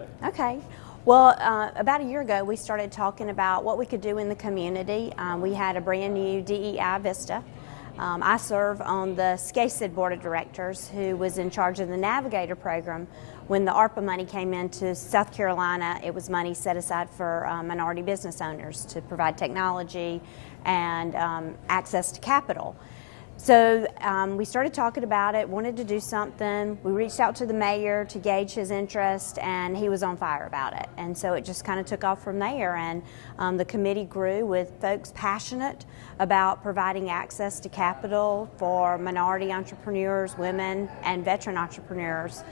today. Okay. Well, about a year ago, we started talking about what we could do in the community. We had a brand new DEI Vista. I serve on the SCASID Board of Directors, who was in charge of the Navigator program. When the ARPA money came into South Carolina, it was money set aside for minority business owners to provide technology and access to capital. So we started talking about it, wanted to do something. We reached out to the mayor to gauge his interest, and he was on fire about it. And so it just kind of took off from there, and the committee grew with folks passionate about providing access to capital for minority entrepreneurs, women, and veteran entrepreneurs,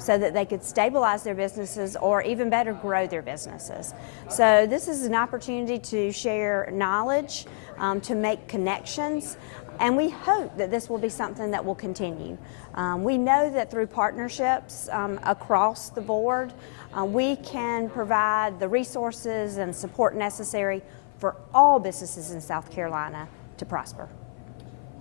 so that they could stabilize their businesses or even better grow their businesses. So this is an opportunity to share knowledge, to make connections, and we hope that this will be something that will continue. We know that through partnerships across the board, we can provide the resources and support necessary for all businesses in South Carolina to prosper.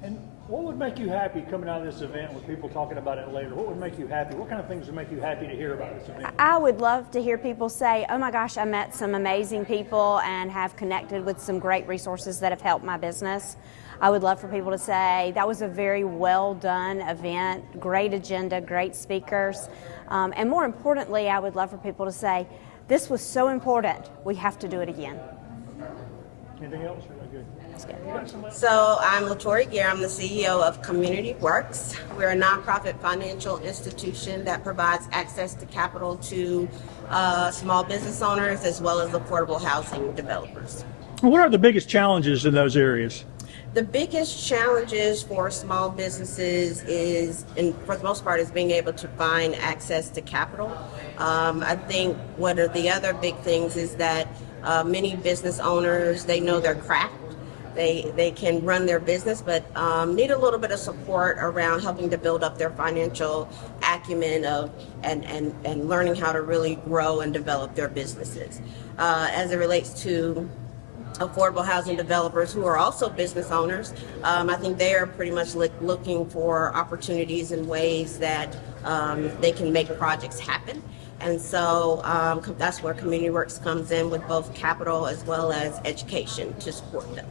And what would make you happy coming out of this event with people talking about it later? What would make you happy? What kind of things would make you happy to hear about this event? I would love to hear people say, oh my gosh, I met some amazing people and have connected with some great resources that have helped my business. I would love for people to say that was a very well done event, great agenda, great speakers. And more importantly, I would love for people to say, this was so important, we have to do it again. Anything else? Good. That's good. So I'm LaToya Gear. I'm the CEO of Community Works. We're a nonprofit financial institution that provides access to capital to small business owners as well as affordable housing developers. What are the biggest challenges in those areas? The biggest challenges for small businesses is, and for the most part, is being able to find access to capital. I think one of the other big things is that many business owners, they know their craft. They can run their business, but need a little bit of support around helping to build up their financial acumen and learning how to really grow and develop their businesses. As it relates to affordable housing developers who are also business owners, I think they are pretty much looking for opportunities and ways that they can make projects happen. And so that's where Community Works comes in with both capital as well as education to support them.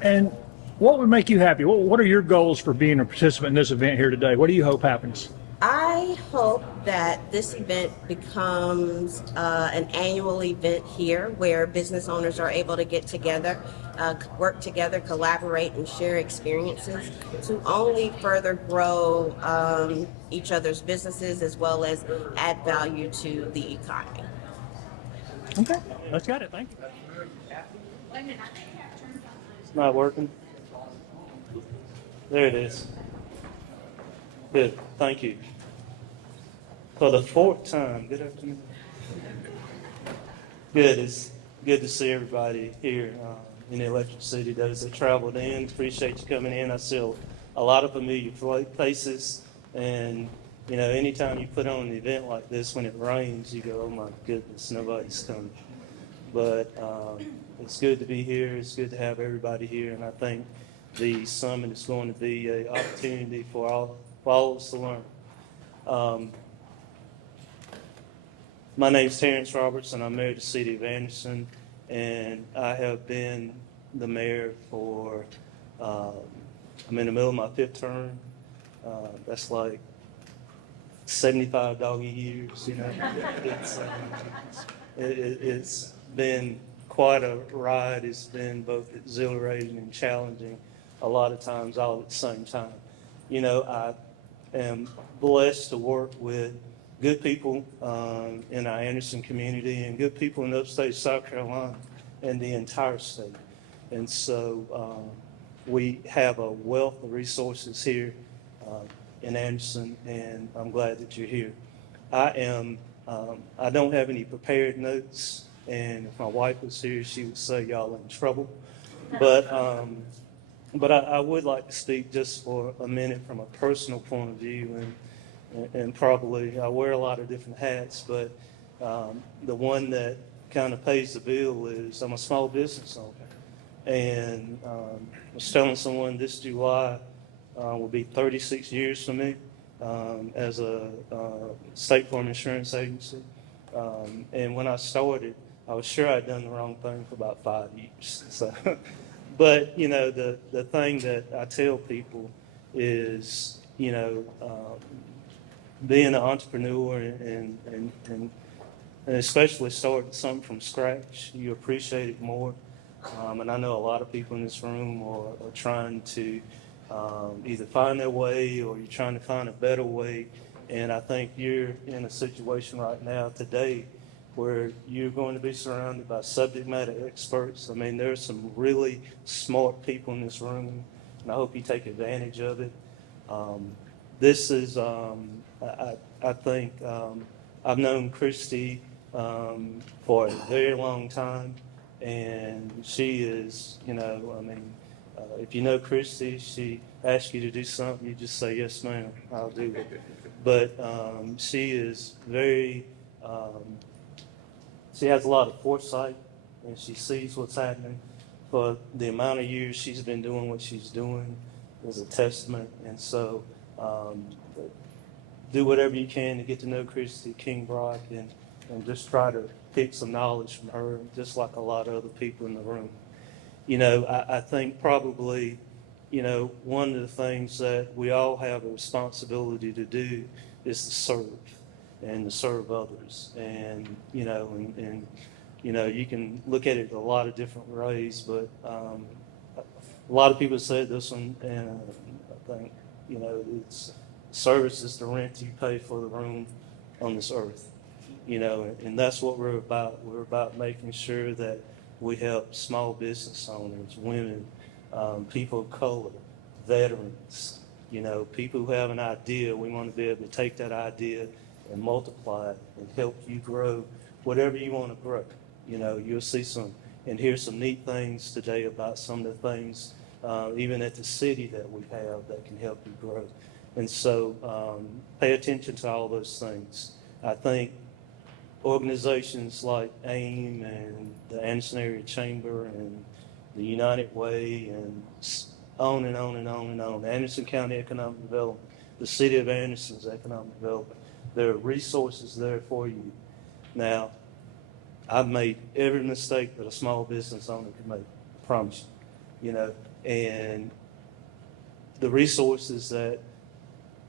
And what would make you happy? What are your goals for being a participant in this event here today? What do you hope happens? I hope that this event becomes an annual event here where business owners are able to get together, work together, collaborate, and share experiences to only further grow each other's businesses as well as add value to the economy. Okay, that's got it. Thank you. It's not working. There it is. Good. Thank you. For the fourth time, good afternoon. Good. It's good to see everybody here in the Electric City. Those that traveled in, appreciate you coming in. I see a lot of familiar faces, and you know, anytime you put on an event like this, when it rains, you go, "Oh my goodness, nobody's coming." But it's good to be here. It's good to have everybody here, and I think the summit is going to be an opportunity for all of us to learn. My name is Terrence Roberts, and I'm mayor of the city of Anderson, and I have been the mayor for, I'm in the middle of my fifth term. That's like 75 doggy years, you know. It's been quite a ride. It's been both exhilarating and challenging a lot of times all at the same time. You know, I am blessed to work with good people in our Anderson community and good people in the upstate South Carolina and the entire state. And so we have a wealth of resources here in Anderson, and I'm glad that you're here. I don't have any prepared notes, and if my wife was here, she would say y'all in trouble. But I would like to speak just for a minute from a personal point of view, and probably I wear a lot of different hats, but the one that kind of pays the bill is I'm a small business owner. And I was telling someone this July will be 36 years for me as a State Farm Insurance Agency. And when I started, I was sure I'd done the wrong thing for about 5 years. So, but the thing that I tell people is, being an entrepreneur and especially starting something from scratch, you appreciate it more. And I know a lot of people in this room are trying to either find their way or you're trying to find a better way. And I think you're in a situation right now today where you're going to be surrounded by subject matter experts. I mean, there's some really smart people in this room, and I hope you take advantage of it. This is, I think, I've known Christy for a very long time, and she is, if you know Christy, she asks you to do something, you just say, yes, ma'am, I'll do it. But she is very, she has a lot of foresight, and she sees what's happening. For the amount of years she's been doing what she's doing is a testament. And so do whatever you can to get to know Christy King Brock and just try to pick some knowledge from her, just like a lot of other people in the room. I think probably, one of the things that we all have a responsibility to do is to serve and to serve others. And, you can look at it a lot of different ways, but a lot of people say this one, and I think, it's service is the rent you pay for the room on this earth. And that's what we're about. We're about making sure that we help small business owners, women, people of color, veterans, people who have an idea. We want to be able to take that idea and multiply it and help you grow whatever you want to grow. You'll see some and hear some neat things today about some of the things, even at the city that we have that can help you grow. And so pay attention to all those things. I think organizations like AIM and the Anderson Area Chamber and the United Way and on and on and on and on, the Anderson County Economic Development, the City of Anderson's Economic Development, there are resources there for you. Now, I've made every mistake that a small business owner can make, I promise you. And the resources that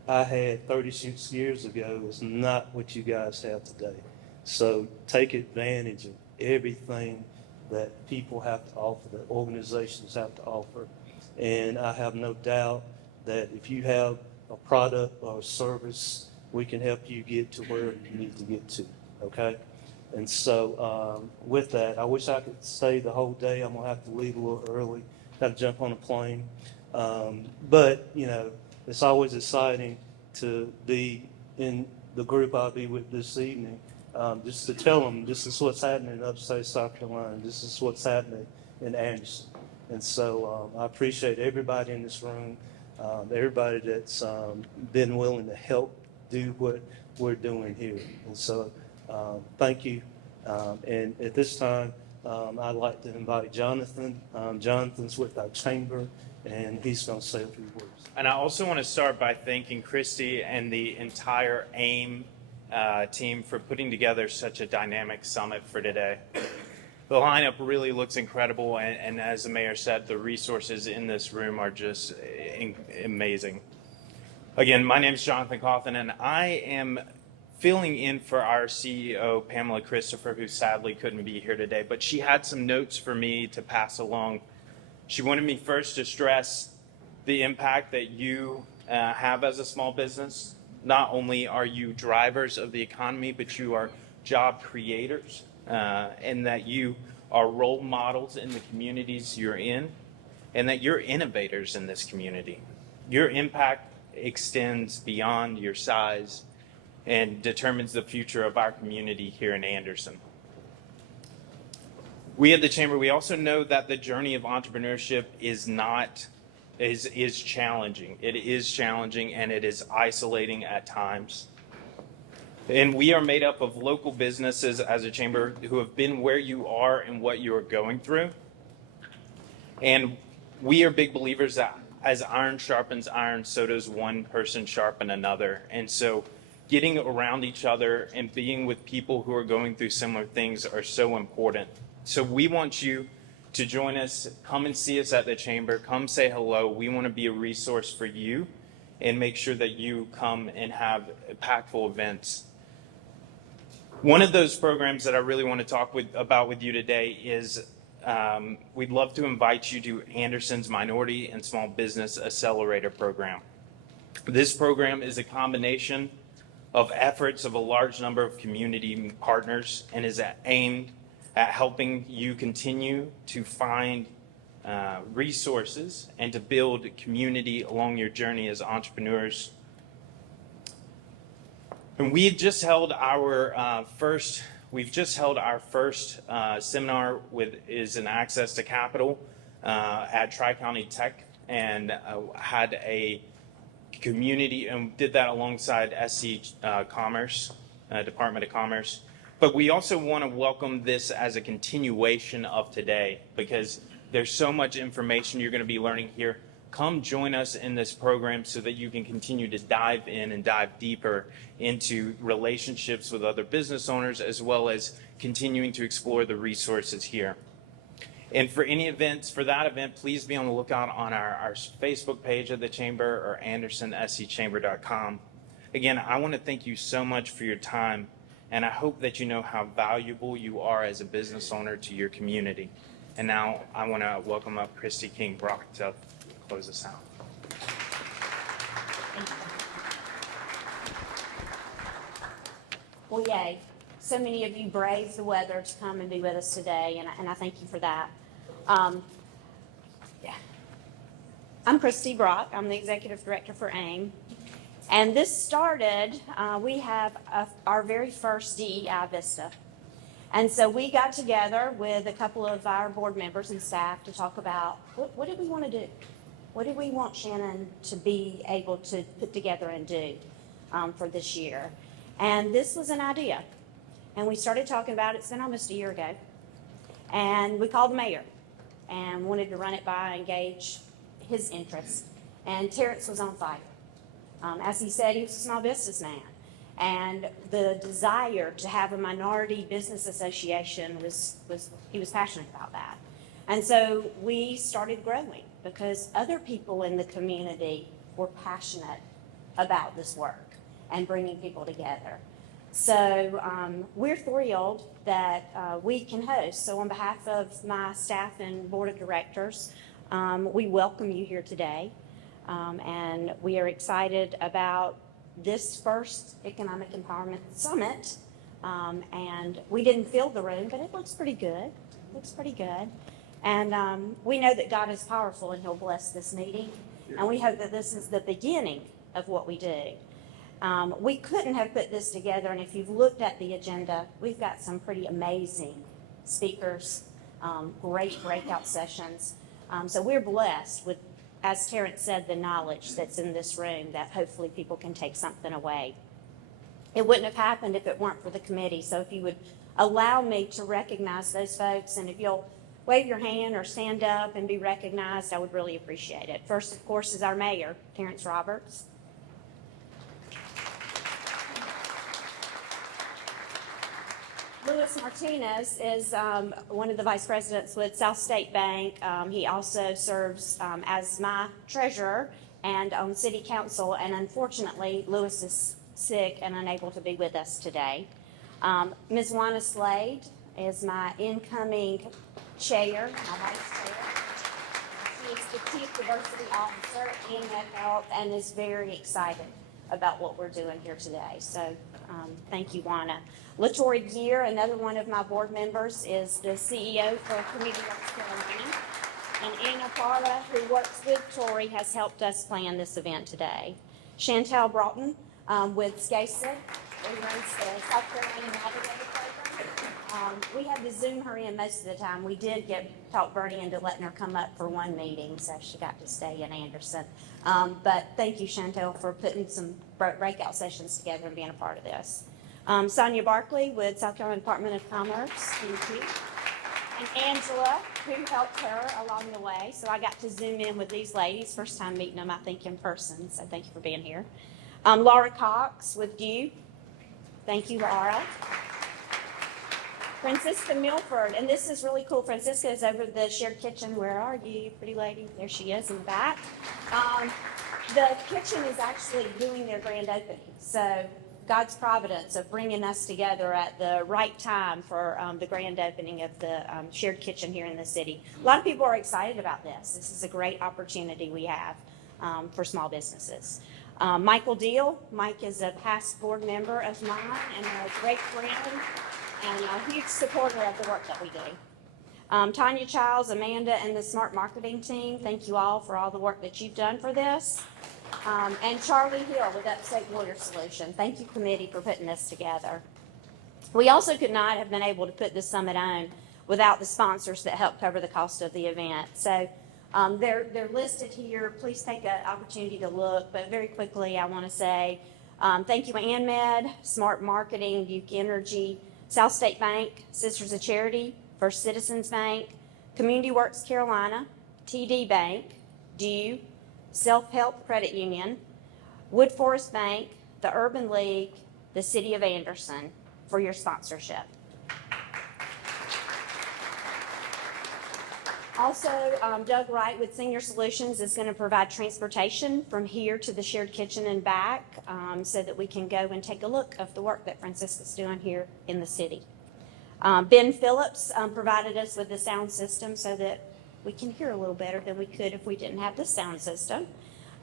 I had 36 years ago is not what you guys have today. So take advantage of everything that people have to offer, that organizations have to offer. And I have no doubt that if you have a product or a service, we can help you get to where you need to get to, okay? And so with that, I wish I could stay the whole day. I'm going to have to leave a little early, got to jump on a plane. But, it's always exciting to be in the group I'll be with this evening, just to tell them this is what's happening in upstate South Carolina. This is what's happening in Anderson. And so I appreciate everybody in this room, everybody that's been willing to help do what we're doing here. And so thank you. And at this time, I'd like to invite Jonathan. Jonathan's with our chamber, and he's going to say a few words. And I also want to start by thanking Christy and the entire AIM team for putting together such a dynamic summit for today. The lineup really looks incredible, and as the mayor said, the resources in this room are just amazing. Again, my name is Jonathan Coffin, and I am filling in for our CEO, Pamela Christopher, who sadly couldn't be here today, but she had some notes for me to pass along. She wanted me first to stress the impact that you have as a small business. Not only are you drivers of the economy, but you are job creators, and that you are role models in the communities you're in, and that you're innovators in this community. Your impact extends beyond your size and determines the future of our community here in Anderson. We at the Chamber, we also know that the journey of entrepreneurship is challenging. It is challenging, and it is isolating at times. And we are made up of local businesses as a chamber who have been where you are and what you are going through. And we are big believers that as iron sharpens iron, so does one person sharpen another. And so getting around each other and being with people who are going through similar things are so important. So we want you to join us. Come and see us at the chamber. Come say hello. We want to be a resource for you and make sure that you come and have impactful events. One of those programs that I really want to talk about with you today is we'd love to invite you to Anderson's Minority and Small Business Accelerator Program. This program is a combination of efforts of a large number of community partners and is aimed at helping you continue to find resources and to build community along your journey as entrepreneurs. And we've just held our first seminar is an access to capital at Tri-County Tech, and had a community, and did that alongside SC Commerce, Department of Commerce. But we also want to welcome this as a continuation of today, because there's so much information you're going to be learning here. Come join us in this program so that you can continue to dive in and dive deeper into relationships with other business owners, as well as continuing to explore the resources here. And for any events, for that event, please be on the lookout on our Facebook page of the Chamber or AndersonSCChamber.com. Again, I want to thank you so much for your time, and I hope that you know how valuable you are as a business owner to your community. And now I want to welcome up Christy King Brock to close us out. Well, yay. So many of you braved the weather to come and be with us today, and I thank you for that. I'm Christy Brock. I'm the Executive Director for AIM. And this started, we have our very first DEI Vista. And so we got together with a couple of our board members and staff to talk about what did we want to do? What did we want Shannon to be able to put together and do for this year? And this was an idea. And we started talking about it, it's been almost a year ago. And we called the mayor and wanted to run it by and gauge his interest. And Terrence was on fire. As he said, he was a small businessman. And the desire to have a minority business association he was passionate about that. And so we started growing because other people in the community were passionate about this work and bringing people together. So we're thrilled that we can host. So on behalf of my staff and board of directors, we welcome you here today. And we are excited about this first Economic Empowerment Summit. And we didn't fill the room, but it looks pretty good. And we know that God is powerful and he'll bless this meeting. And we hope that this is the beginning of what we do. We couldn't have put this together, and if you've looked at the agenda, we've got some pretty amazing speakers, great breakout sessions. So we're blessed with, as Terrence said, the knowledge that's in this room that hopefully people can take something away. It wouldn't have happened if it weren't for the committee. So if you would allow me to recognize those folks, and if you'll wave your hand or stand up and be recognized, I would really appreciate it. First, of course, is our mayor, Terrence Roberts. Luis Martinez is one of the vice presidents with South State Bank. He also serves as my treasurer and on city council, and unfortunately, Luis is sick and unable to be with us today. Ms. Juana Slade is my incoming chair, my vice chair. She is the chief diversity officer in Health and is very excited about what we're doing here today. So thank you, Juana. LaTori Gear, another one of my board members, is the CEO for Community Arts Carolina. And Anna Parra, who works with Tori, has helped us plan this event today. Chantel Broughton with SCASA, who runs the South Carolina Navigator Program. We had to Zoom her in most of the time. We did talk Bernie into letting her come up for one meeting, so she got to stay in Anderson. But thank you, Chantel, for putting some breakout sessions together and being a part of this. Sonia Barkley with South Carolina Department of Commerce, thank you. And Angela, who helped her along the way. So I got to Zoom in with these ladies, first time meeting them, I think, in person. So thank you for being here. Laura Cox with Dew. Thank you, Laura. Francisca Milford, and this is really cool. Francisca is over the shared kitchen. Where are you, pretty lady? There she is in the back. The kitchen is actually doing their grand opening. So God's providence of bringing us together at the right time for the grand opening of the shared kitchen here in the city. A lot of people are excited about this. This is a great opportunity we have for small businesses. Michael Deal. Mike is a past board member of mine and a great friend and a huge supporter of the work that we do. Tanya Childs, Amanda, and the Smart Marketing team, thank you all for all the work that you've done for this. And Charlie Hill with Upstate Warrior Solution. Thank you, committee, for putting this together. We also could not have been able to put this summit on without the sponsors that helped cover the cost of the event. So they're listed here. Please take an opportunity to look. But very quickly, I want to say thank you, ANMED, Smart Marketing, Duke Energy, South State Bank, Sisters of Charity, First Citizens Bank, Community Works Carolina, TD Bank, Dew, Self-Help Credit Union, Wood Forest Bank, the Urban League, the City of Anderson for your sponsorship. Also, Doug Wright with Senior Solutions is going to provide transportation from here to the shared kitchen and back so that we can go and take a look of the work that Francisca's doing here in the city. Ben Phillips provided us with the sound system so that we can hear a little better than we could if we didn't have this sound system.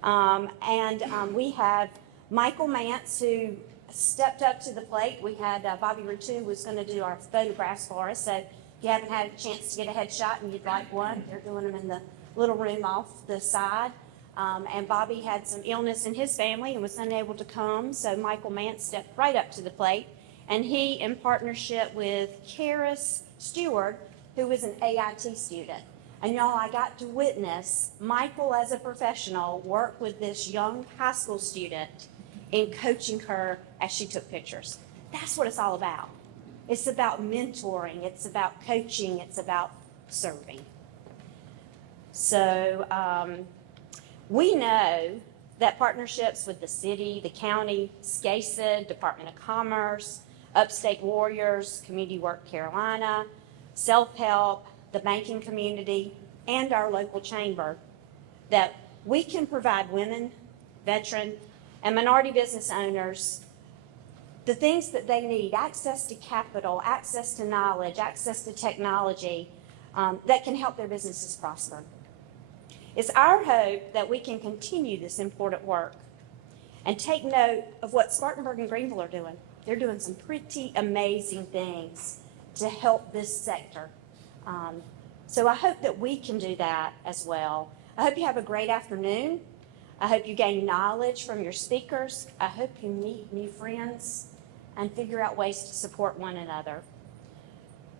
We have Michael Mance, who stepped up to the plate. We had Bobby Rutu was going to do our photographs for us. So if you haven't had a chance to get a headshot and you'd like one, they're doing them in the little room off the side. And Bobby had some illness in his family and was unable to come. So Michael Mance stepped right up to the plate. And he, in partnership with Karis Stewart, who was an AIT student. And y'all, I got to witness Michael as a professional work with this young high school student in coaching her as she took pictures. That's what it's all about. It's about mentoring. It's about coaching. It's about serving. So we know that partnerships with the city, the county, SCASA, Department of Commerce, Upstate Warriors, Community Work Carolina, Self-Help, the banking community, and our local chamber, that we can provide women, veteran, and minority business owners the things that they need: access to capital, access to knowledge, access to technology that can help their businesses prosper. It's our hope that we can continue this important work and take note of what Spartanburg and Greenville are doing. They're doing some pretty amazing things to help this sector. So I hope that we can do that as well. I hope you have a great afternoon. I hope you gain knowledge from your speakers. I hope you meet new friends and figure out ways to support one another.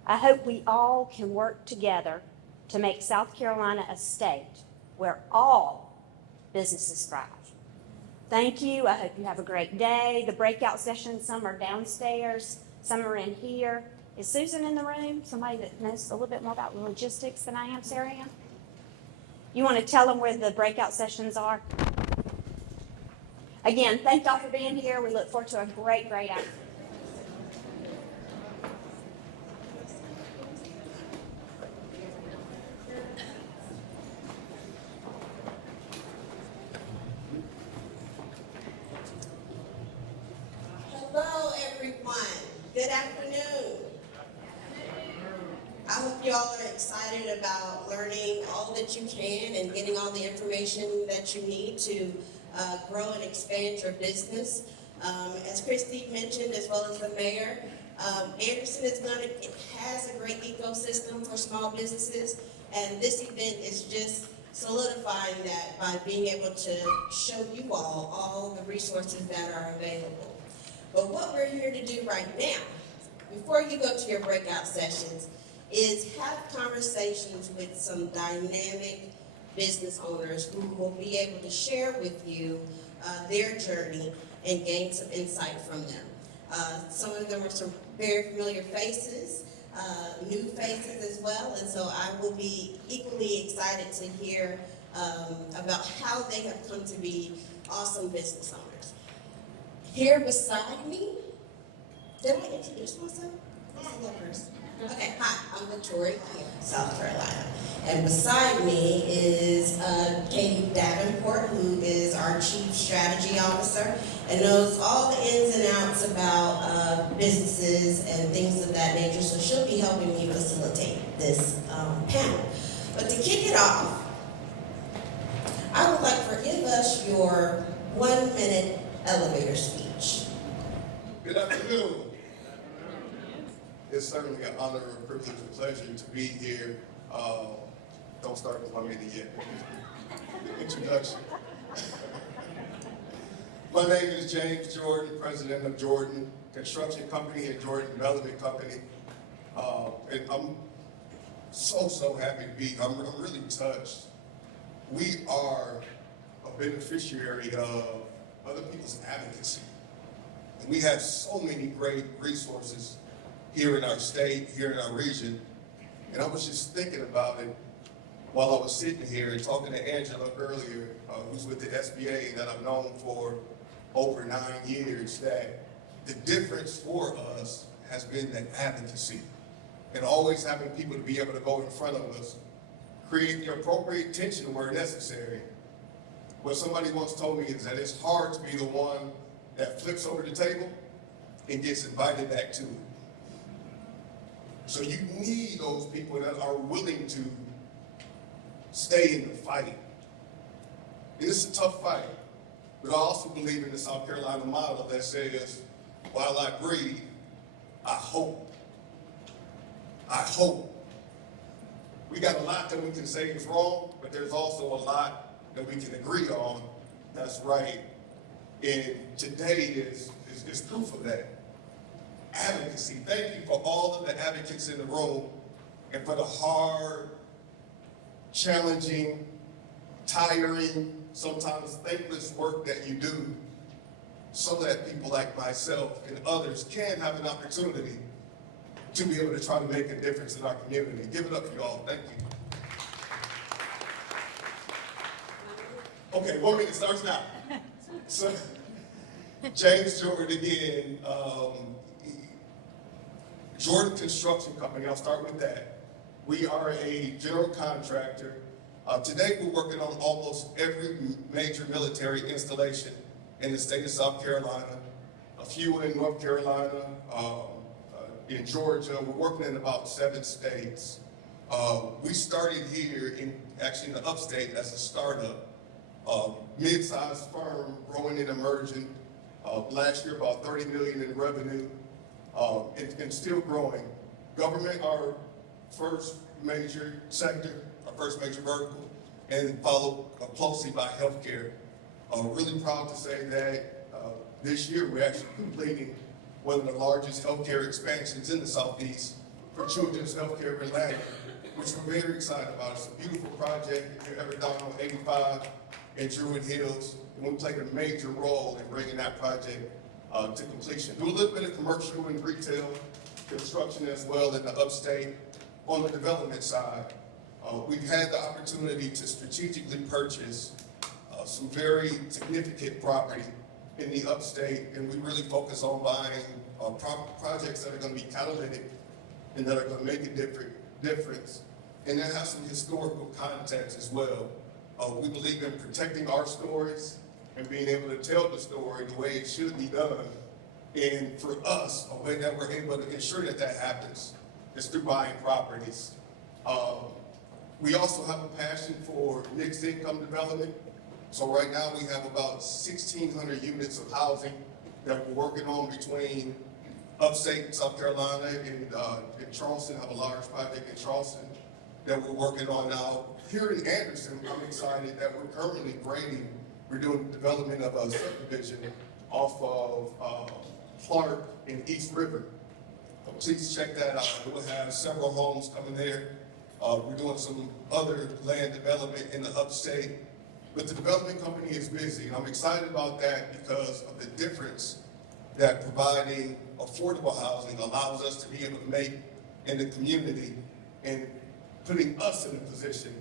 I hope we all can work together to make South Carolina a state where all businesses thrive. Thank you. I hope you have a great day. The breakout sessions, some are downstairs, some are in here. Is Susan in the room? Somebody that knows a little bit more about the logistics than I am, Sarah Ann? You want to tell them where the breakout sessions are? Again, thank y'all for being here. We look forward to a great, great afternoon. Hello, everyone. Good afternoon. I hope you all are excited about learning all that you can and getting all the information that you need to grow and expand your business. As Christy mentioned, as well as the mayor, Anderson has a great ecosystem for small businesses, and this event is just solidifying that by being able to show you all the resources that are available. But what we're here to do right now, before you go to your breakout sessions, is have conversations with some dynamic business owners who will be able to share with you their journey and gain some insight from them. Some of them are some very familiar faces, new faces as well, and so I will be equally excited to hear about how they have come to be awesome business owners. Here beside me, did I introduce myself? First. Okay, hi, I'm Victoria, South Carolina. And beside me is Katie Davenport, who is our Chief Strategy Officer and knows all the ins and outs about businesses and things of that nature. So she'll be helping me facilitate this panel. But to kick it off, I would like for give us your 1-minute elevator speech. Good afternoon. It's certainly an honor, a privilege, and pleasure to be here. Don't start with 1 minute yet. Introduction. My name is James Jordan, president of Jordan Construction Company and Jordan Development Company. And I'm so happy to be here. I'm really touched. We are a beneficiary of other people's advocacy. And we have so many great resources here in our state, here in our region. And I was just thinking about it while I was sitting here and talking to Angela earlier, who's with the SBA that I've known for over 9 years, that the difference for us has been that advocacy and always having people to be able to go in front of us, create the appropriate tension where necessary. What somebody once told me is that it's hard to be the one that flips over the table and gets invited back to it. So you need those people that are willing to stay in the fight. And it's a tough fight, but I also believe in the South Carolina model that says, while I breathe, I hope. I hope. We got a lot that we can say is wrong, but there's also a lot that we can agree on that's right. And today is proof of that. Advocacy. Thank you for all of the advocates in the room and for the hard, challenging, tiring, sometimes thankless work that you do so that people like myself and others can have an opportunity to be able to try to make a difference in our community. Give it up for y'all. Thank you. Okay, 1 minute starts now. So, James Jordan again. Jordan Construction Company, I'll start with that. We are a general contractor. Today we're working on almost every major military installation in the state of South Carolina, a few in North Carolina, in Georgia. We're working in about 7 states. We started here actually in the upstate as a startup, mid-sized firm, growing and emerging. Last year about 30 million in revenue. And still growing. Government, our first major sector, our first major vertical, and followed closely by healthcare. Really proud to say that this year we're actually completing one of the largest healthcare expansions in the Southeast for Children's Healthcare in Atlanta, which we're very excited about. It's a beautiful project. If you're ever down on 85 in Druid Hills, and we played a major role in bringing that project to completion. Do a little bit of commercial and retail construction as well in the upstate. On the development side, we've had the opportunity to strategically purchase some very significant property in the upstate, and we really focus on buying projects that are going to be catalytic and that are going to make a difference, and that has some historical context as well. We believe in protecting our stories and being able to tell the story the way it should be done. And for us, a way that we're able to ensure that that happens is through buying properties. We also have a passion for mixed income development. So right now we have about 1,600 units of housing that we're working on between upstate South Carolina and Charleston. I have a large project in Charleston that we're working on now. Here in Anderson, I'm excited that we're currently grading. We're doing development of a subdivision off of Clark and East River. Please check that out. We'll have several homes coming there. We're doing some other land development in the upstate. But the development company is busy, and I'm excited about that because of the difference that providing affordable housing allows us to be able to make in the community and putting us in a position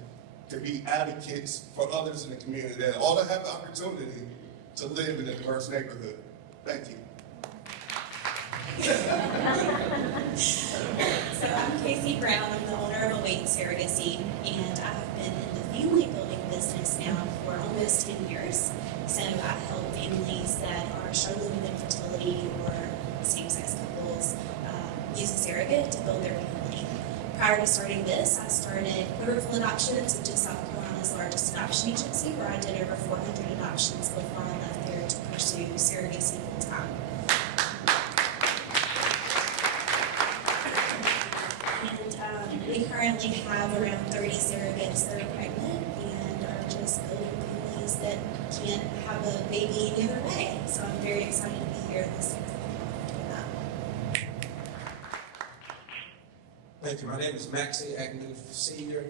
to be advocates for others in the community that ought to have the opportunity to live in a diverse neighborhood. Thank you. So I'm Casey Brown. I'm the owner of Await Surrogacy, and I have been in the family building business now for almost 10 years. So I help families that are struggling with infertility or same-sex couples use a surrogate to build their family. Prior to starting this, I started Quiverful Adoptions, which is South Carolina's largest adoption agency, where I did over 400 adoptions before I left there to pursue surrogacy full-time. We currently have around 30 surrogates that are pregnant and are just building families that can't have a baby any other way. So I'm very excited to be here this year. Thank you. My name is Maxie Agnew Sr.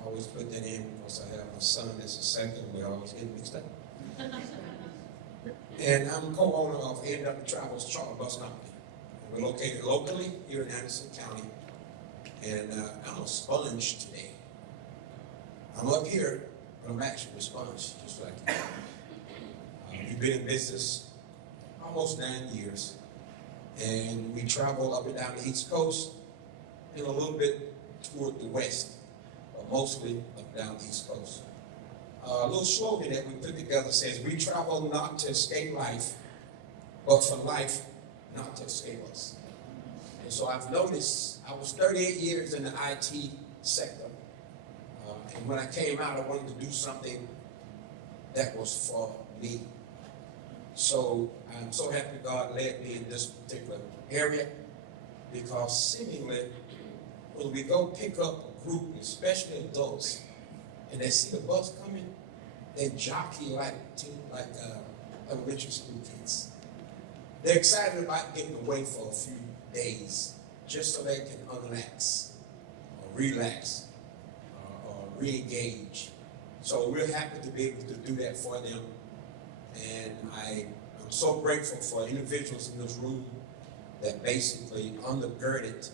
I always put that in because I have a son that's a second. We always get mixed up. And I'm co-owner of A&W Travels Charter Bus Company. We're located locally here in Anderson County. And I'm a sponge today. I'm up here, but I'm actually a sponge, just like you. We've been in business almost 9 years. And we travel up and down the East Coast and a little bit toward the West, but mostly up and down the East Coast. A little slogan that we put together says, we travel not to escape life, but for life not to escape us. And so I've noticed, I was 38 years in the IT sector. And when I came out, I wanted to do something that was for me. So I'm so happy God led me in this particular area, because seemingly when we go pick up a group, especially adults, and they see the bus coming, they jockey like elementary school kids. They're excited about getting away for a few days, just so they can unlax, or relax, or re-engage. So we're happy to be able to do that for them. And I'm so grateful for individuals in this room that basically undergirded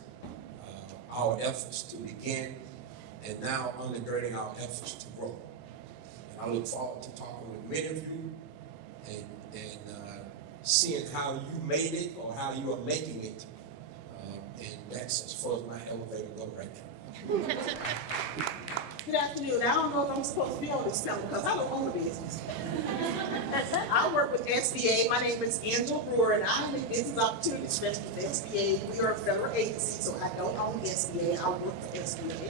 our efforts to begin, and now undergirding our efforts to grow. And I look forward to talking with many of you and seeing how you made it or how you are making it. And that's as far as my elevator goes right now. Good afternoon. I don't know if I'm supposed to be on this panel because I don't own a business. I work with SBA. My name is Angela Brewer, and I'm a business opportunity specialist with SBA. We are a federal agency, so I don't own SBA. I work for SBA.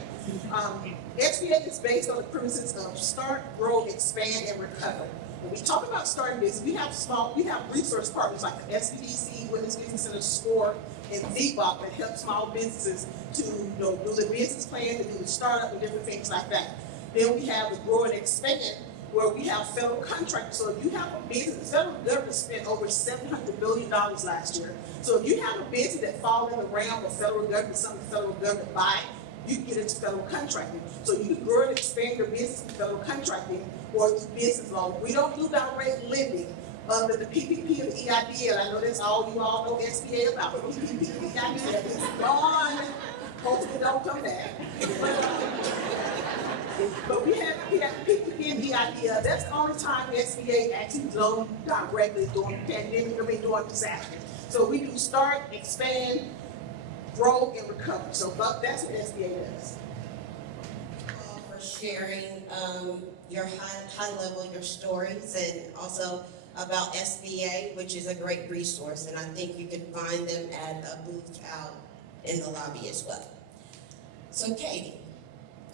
SBA is based on the premises of start, grow, expand, and recover. When we talk about starting business, we have resource partners like the SBDC, Women's Business Center, SCORE, and ZBOC that help small businesses to do the business plan, to do the startup, and different things like that. Then we have the grow and expand, where we have federal contractors. So if you have a business, the federal government spent over $700 billion last year. So if you have a business that falls in the realm of federal government, something the federal government buy, you can get into federal contracting. So you can grow and expand your business in federal contracting or through business loan. We don't do direct lending under the PPP or the EIDL. I know that's all you all know SBA about, but PPP and EIDL is gone. Hopefully don't come back. But we have PPP and EIDL. That's the only time SBA actually loaned directly during the pandemic, during disaster. So we do start, expand, grow, and recover. So that's what SBA does. For sharing your high level, your stories, and also about SBA, which is a great resource, and I think you can find them at a booth out in the lobby as well. So Katie,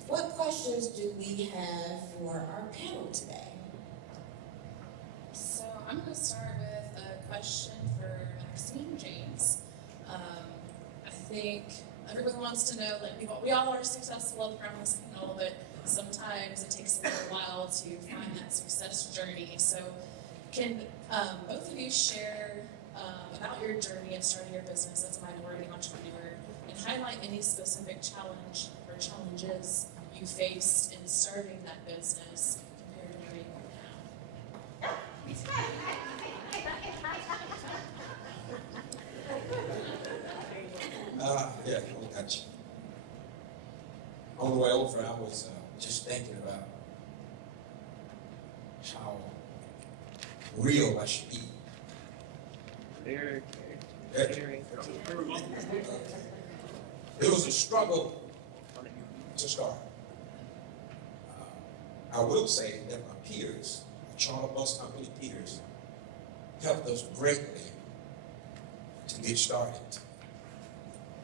what questions do we have for our panel today? So I'm going to start with a question for Maxine James. I think everyone wants to know, like we all are successful from this panel, but sometimes it takes a little while to find that success journey. So can both of you share about your journey of starting your business as a minority entrepreneur and highlight any specific challenge or challenges you faced in starting that business compared to where you are now? Yeah, I got you. On the way over, I was just thinking about how real I should be. It was a struggle to start. I will say that my peers, charter bus company peers, helped us greatly to get started.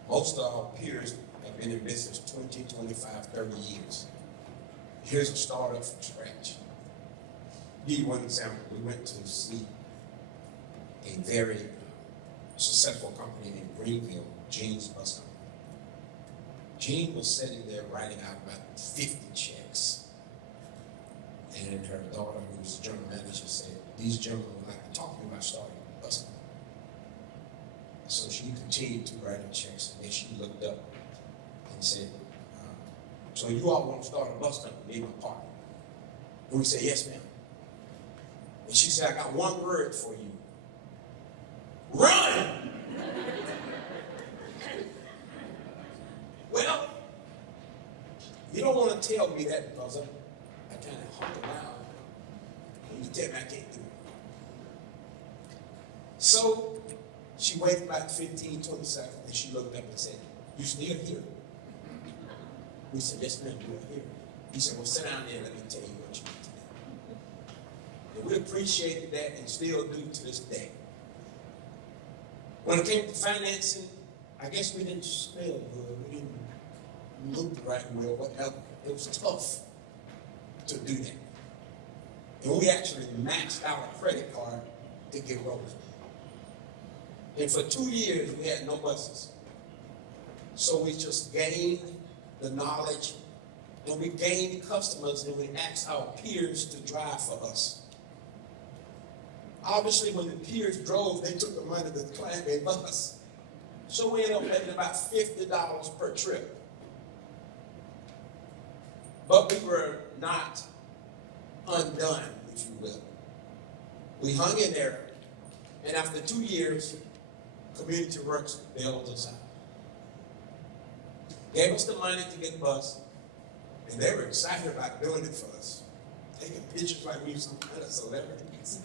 Most of our peers have been in business 20, 25, 30 years. Here's a startup from scratch. Give you one example. We went to see a very successful company in Greenville, Gene's Bus Company. Gene was sitting there writing out about 50 checks. And her daughter, who was the general manager, said, these gentlemen would like to talk to you about starting a bus company. So she continued to write the checks, and then she looked up and said, so you all want to start a bus company, me and my partner? And we said, yes, ma'am. And she said, I got one word for you. Run! Well, you don't want to tell me that because I kind of hump around and you tell me I can't do it. So she waited about 15, 20 seconds and she looked up and said, you still here? We said, yes, ma'am, we're here. He said, well, sit down there and let me tell you what you need to do. And we appreciated that and still do to this day. When it came to financing, I guess we didn't smell good, we didn't look right well, whatever. It was tough to do that. And we actually maxed our credit card to get rolling. And for 2 years, we had no buses. So we just gained the knowledge, and we gained customers, and we asked our peers to drive for us. Obviously, when the peers drove, they took the money that the client gave us. So we ended up making about $50 per trip. But we were not undone, if you will. We hung in there, and after 2 years, Community Works bailed us out. Gave us the money to get the bus, and they were excited about doing it for us. Taking pictures like we were some kind of celebrities.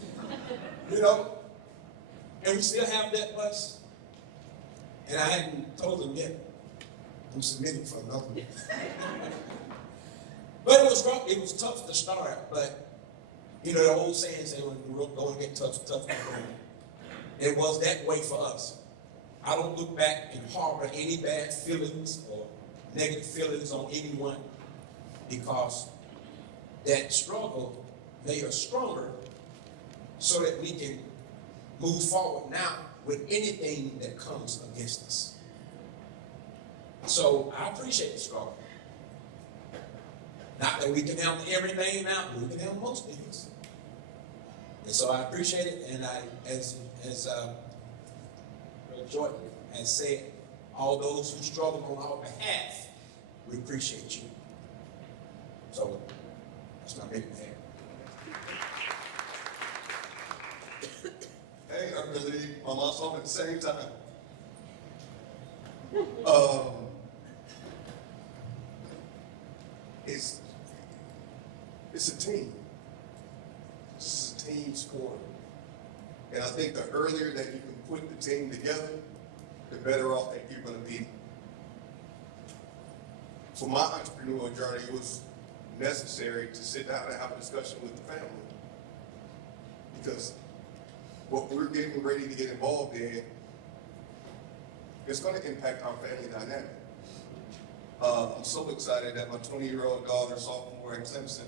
You know? And we still have that bus. And I hadn't told them yet. I'm submitting for another one. But it was tough to start, but you know the old saying say when the road going to get tough, tough to go. It was that way for us. I don't look back and harbor any bad feelings or negative feelings on anyone because that struggle made us stronger so that we can move forward now with anything that comes against us. So I appreciate the struggle. Not that we can handle everything now, but we can handle most things. And so I appreciate it, and I, as Jordan has said, all those who struggle on our behalf, we appreciate you. So that's my big man. Hey, I really, my mom's home at the same time. It's a team. This is a team sport. And I think the earlier that you can put the team together, the better off that you're going to be. For my entrepreneurial journey, it was necessary to sit down and have a discussion with the family. Because what we're getting ready to get involved in is going to impact our family dynamic. I'm so excited that my 20-year-old daughter, sophomore at Clemson,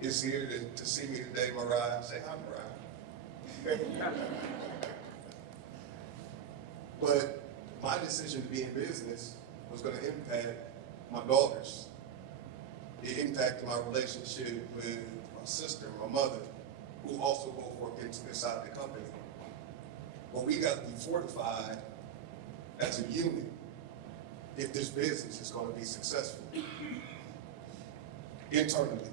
is here to see me today, Mariah. Say hi, Mariah. But my decision to be in business was going to impact my daughters. It impacted my relationship with my sister, my mother, who also both work inside the company. But we got to be fortified as a unit if this business is going to be successful. Internally.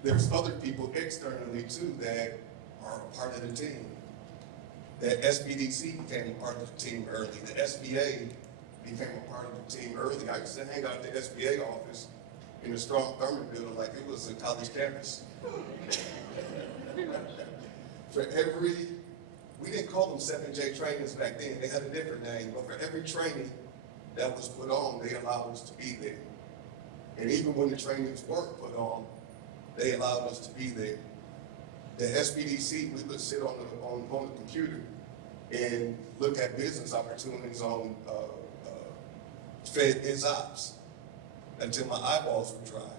There's other people externally too that are a part of the team. That SBDC became a part of the team early. The SBA became a part of the team early. I used to hang out at the SBA office in the Strong Thurman building like it was a college campus. For every We didn't call them 7J trainings back then. They had a different name, but for every training that was put on, they allowed us to be there. And even when the trainings weren't put on, they allowed us to be there. The SBDC, we would sit on the computer and look at business opportunities on Fed InSops until my eyeballs were dry.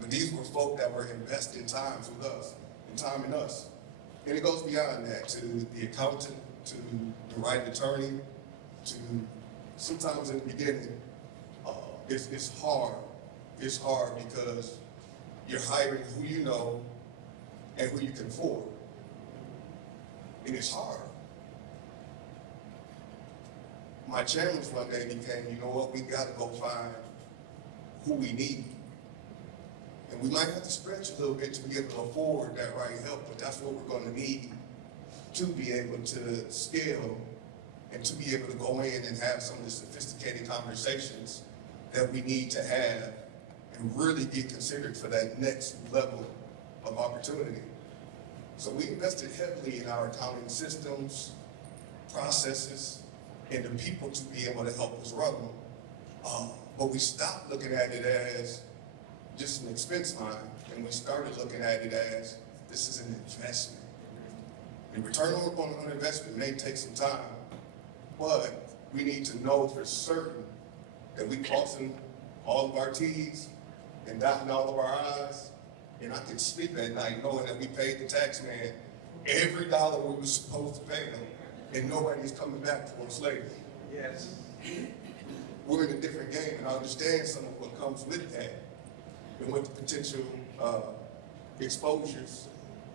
But these were folk that were investing time with us, and time in us. And it goes beyond that, to the accountant, to the right attorney, to sometimes in the beginning, it's hard. It's hard because you're hiring who you know and who you can afford. And it's hard. My challenge one day became, you know what, we gotta go find who we need. And we might have to stretch a little bit to be able to afford that right help, but that's what we're gonna need to be able to scale and to be able to go in and have some of the sophisticated conversations that we need to have and really get considered for that next level of opportunity. So we invested heavily in our accounting systems, processes, and the people to be able to help us run them. But we stopped looking at it as just an expense line, and we started looking at it as this is an investment. The return on investment may take some time, but we need to know for certain that we crossing all of our T's and dotting all of our I's, and I can sleep at night knowing that we paid the tax man every dollar we were supposed to pay them, and nobody's coming back for us later. Yes. We're in a different game, and I understand some of what comes with that and what the potential exposures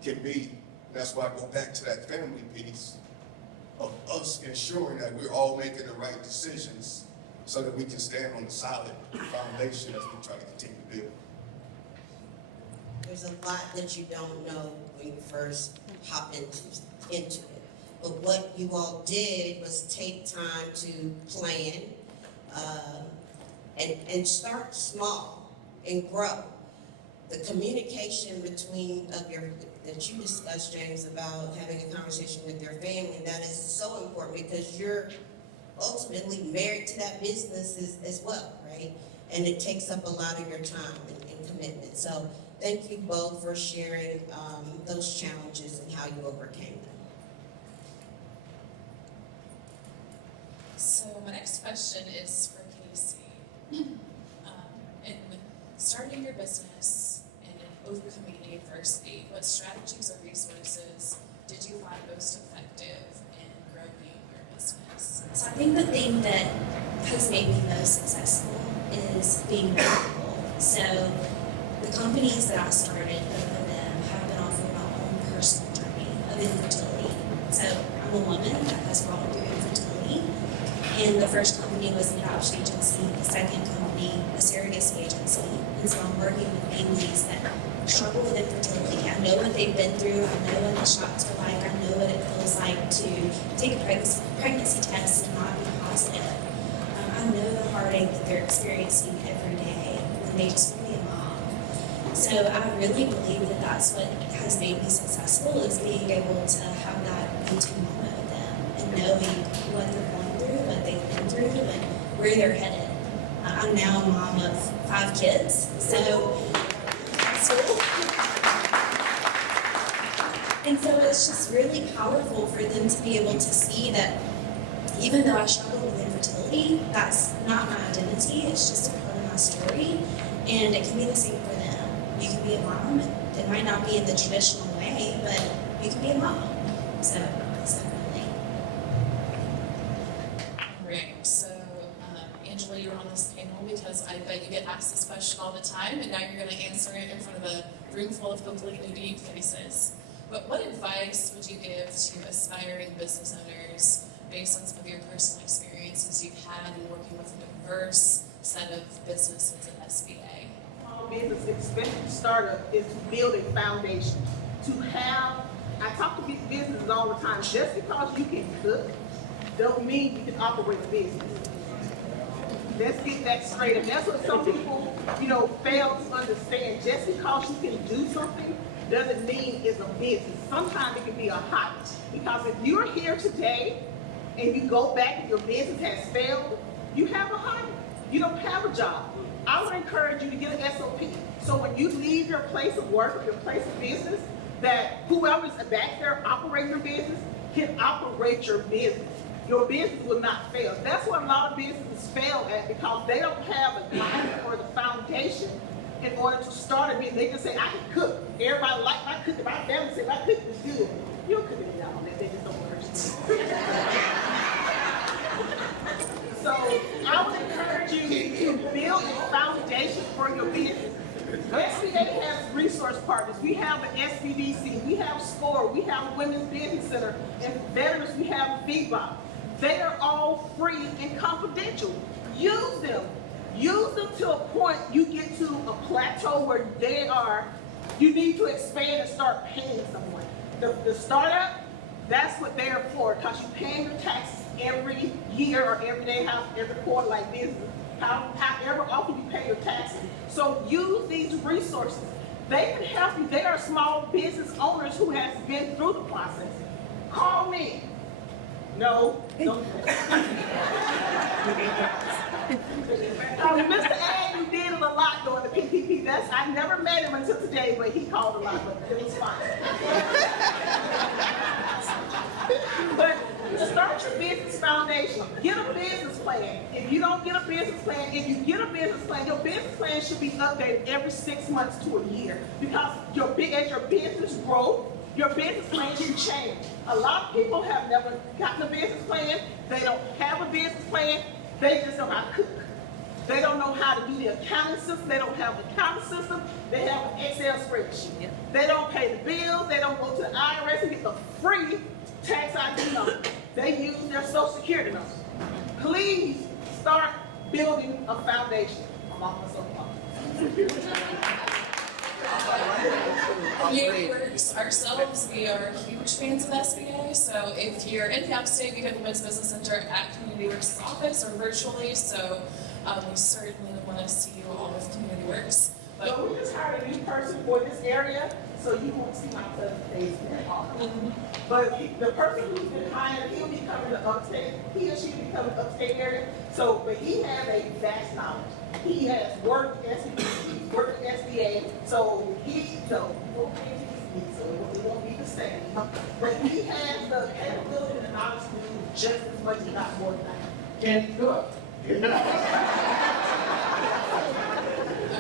can be. That's why I go back to that family piece of us ensuring that we're all making the right decisions so that we can stand on a solid foundation as we try to continue to build. There's a lot that you don't know when you first hop into it. But what you all did was take time to plan and start small and grow. The communication that you discussed, James, about having a conversation with your family, that is so important because you're ultimately married to that business as well, right? And it takes up a lot of your time and commitment. So thank you both for sharing those challenges and how you overcame them. So my next question is for Casey. In starting your business and in overcoming adversity, what strategies or resources did you find most effective in growing your business? So I think the thing that has made me most successful is being vulnerable. So the companies that I started, both of them have been off of my own personal journey of infertility. So I'm a woman that has gone through infertility. And the first company was an adoption agency, the second company, a surrogacy agency. And so I'm working with families that struggle with infertility. I know what they've been through. I know what the shots are like. I know what it feels like to take a pregnancy test and not be positive. I know the heartache that they're experiencing every day when they just want to be a mom. So I really believe that that's what has made me successful, is being able to have that go-to moment with them and knowing what they're going through, what they've been through, and where they're headed. I'm now a mom of 5 kids, so that's cool. And so it's just really powerful for them to be able to see that even though I struggle with infertility, that's not my identity, it's just a part of my story, and it can be the same for them. You can be a mom, it might not be in the traditional way, but you can be a mom. So that's definitely. Great. So, Angela, you're on this panel because I bet you get asked this question all the time, and now you're going to answer it in front of a room full of hopefully new faces. But what advice would you give to aspiring business owners based on some of your personal experiences you've had in working with a diverse set of businesses at SBA? Small business, especially startup, is to build a foundation. I talk to these businesses all the time. Just because you can cook, don't mean you can operate a business. Let's get that straight. And that's what some people, fail to understand. Just because you can do something doesn't mean it's a business. Sometimes it can be a hobby. Because if you're here today and you go back and your business has failed, you have a hobby. You don't have a job. I would encourage you to get an SOP. So when you leave your place of work or your place of business, that whoever's back there operating your business can operate your business. Your business will not fail. That's what a lot of businesses fail at, because they don't have a mind or the foundation in order to start a business. They can say, I can cook. Everybody like my cooking. My family say my cooking is good. You don't cook it down. They just don't understand. So I would encourage you to build a foundation for your business. SBA has resource partners. We have an SBDC, we have SCORE, we have a Women's Business Center, and veterans, we have FEBA. They are all free and confidential. Use them. Use them to a point you get to a plateau where they are, you need to expand and start paying someone. The startup, that's what they're for, because you're paying your taxes every year or every day, every quarter like business. However often you pay your taxes. So use these resources. They can help you. They are small business owners who has been through the process. Call me. No. Don't. Mr. Ag, you did it a lot during the PPP. I never met him until today, but he called a lot, but it was fine. But start your business foundation. Get a business plan. If you don't get a business plan, if you get a business plan, your business plan should be updated every 6 months to a year. Because as your business grows, your business plan can change. A lot of people have never gotten a business plan. They don't have a business plan. They just know how to cook. They don't know how to do the accounting system. They don't have an accounting system. They have an Excel spreadsheet. They don't pay the bills. They don't go to the IRS and get the free tax ID number. They use their Social Security number. Please start building a foundation. I'm off my soapbox. Community Works ourselves, we are huge fans of SBA, so if you're in the upstate, we have the Women's Business Center at Community Works' office or virtually, so we certainly want to see you all with Community Works. But So we just hired a new person for this area, so you won't see my cousin's face very often. But the person who's been hired, he'll be covering the upstate. He or she will be covering the upstate area. So, but he has a vast knowledge. He has worked at SBA, so he so it won't be the same. But he has the capability and the knowledge to do just as much, if not more than that. And he's good. all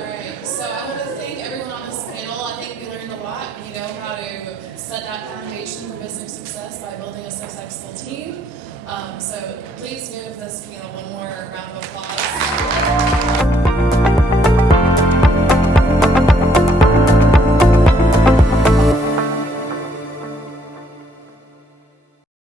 right, so I want to thank everyone on this panel. I think we learned a lot. We know how to set that foundation for business success by building a successful team. So please give this panel one more round of applause.